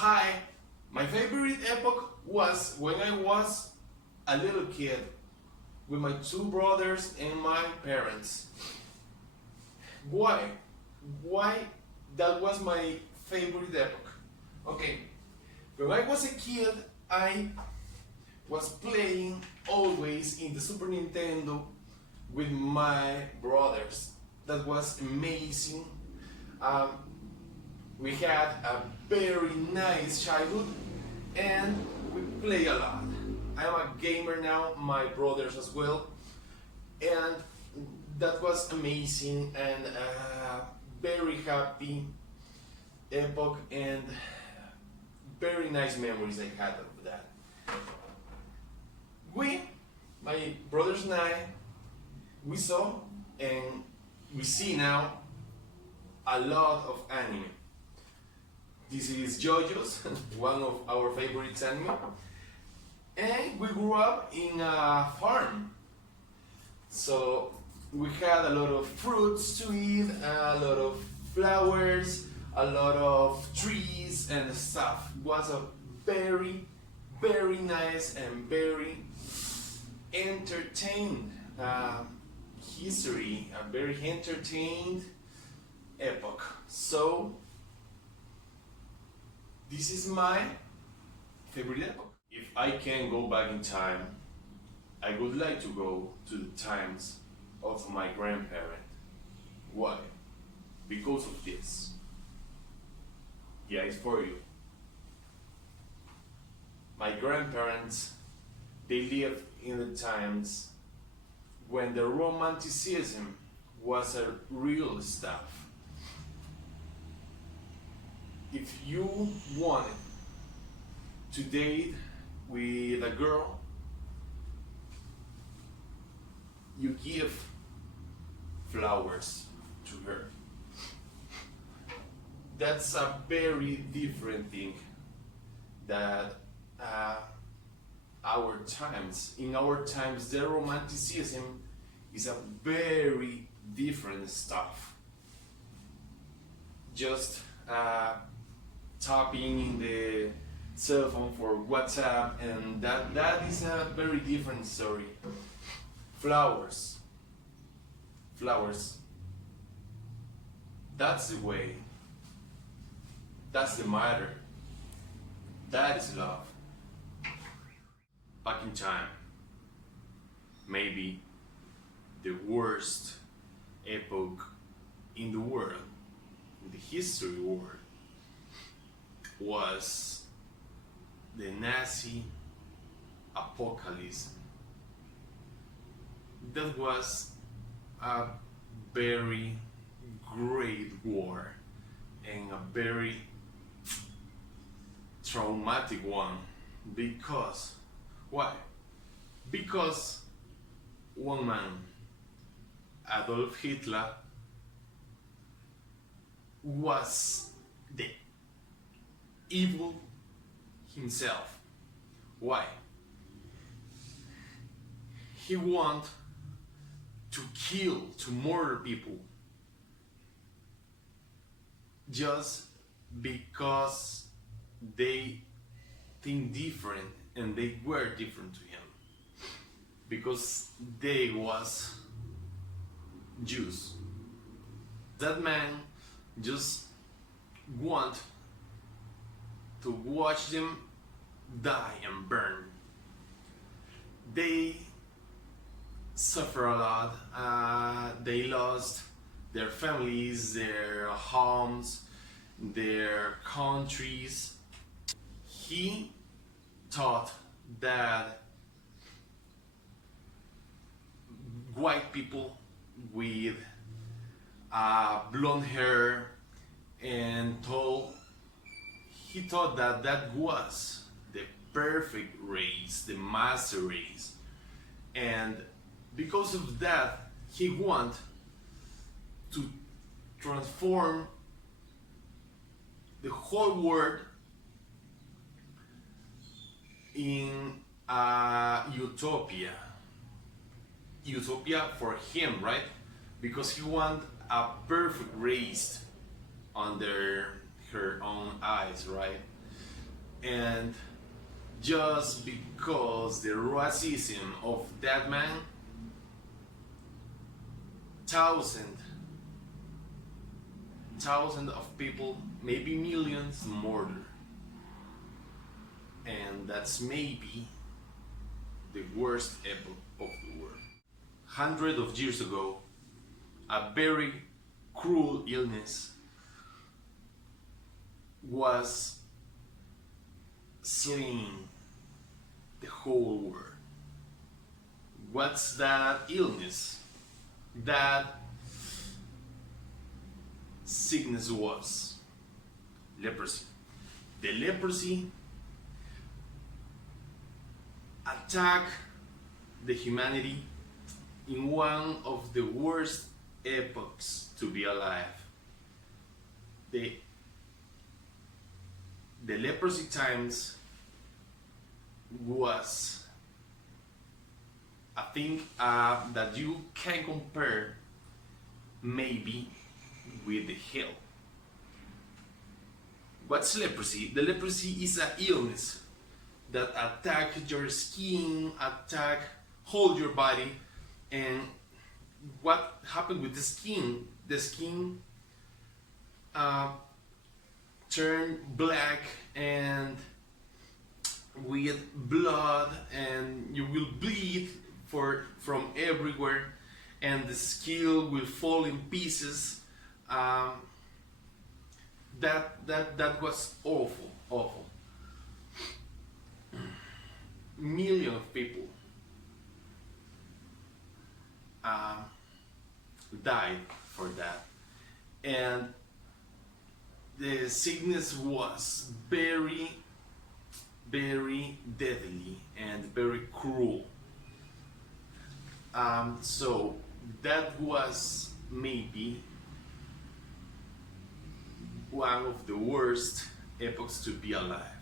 Hi, my favorite epoch was when I was a little kid with my two brothers and my parents. Why? Why that was my favorite epoch? Okay, when I was a kid, I was playing always in the Super Nintendo with my brothers. That was amazing. Um, we had a very nice childhood and we play a lot. I'm a gamer now, my brothers as well, and that was amazing and very happy epoch and very nice memories I had of that. We, my brothers and I, we saw and we see now a lot of anime. This is JoJo's, one of our favorite anime. And we grew up in a farm. So we had a lot of fruits to eat, a lot of flowers, a lot of trees and stuff. It was a very, very nice and very entertained history, a very entertained epoch. So this is my favorite epoch. If I can go back in time, I would like to go to the times of my grandparent. Why? Because of this. Yeah, it's for you. My grandparents, they lived in the times when the romanticism was a real stuff. If you wanted to date with a girl, you give flowers to her. That's a very different thing that our times. In our times, the romanticism is a very different stuff. Just tapping in the cell phone for WhatsApp, and that is a very different story. Flowers. That's the way. That's the matter. That is love. Back in time, maybe the worst epoch in the world, in the history world, was the Nazi apocalypse. That was a very great war and a very traumatic one. Because why? Because one man, Adolf Hitler, was the evil himself. Why? He wanted to kill, to murder people just because they think different and they were different to him, because they was Jews. That man just want to watch them die and burn. They suffer a lot. They lost their families, their homes, their countries. He thought that white people with blonde hair and tall, he thought that that was the perfect race, the master race. And because of that, he wanted to transform the whole world in a utopia. Utopia for him, right? Because he wanted a perfect race under her own eyes, right? And just because the racism of that man, thousands of people, maybe millions, murdered. And that's maybe the worst epoch of the world. Hundreds of years ago, a very cruel illness was slaying the whole world. What's that illness? That sickness was leprosy. The leprosy attacked the humanity in one of the worst epochs to be alive. The leprosy times was a thing that you can compare maybe with the hell. What's leprosy? The leprosy is an illness that attack your skin, hold your body, and what happened with the skin? The skin turn black and with blood, and you will bleed from everywhere, and the skin will fall in pieces. That was awful. Millions of people died for that, and the sickness was very deadly and very cruel. So that was maybe one of the worst epochs to be alive.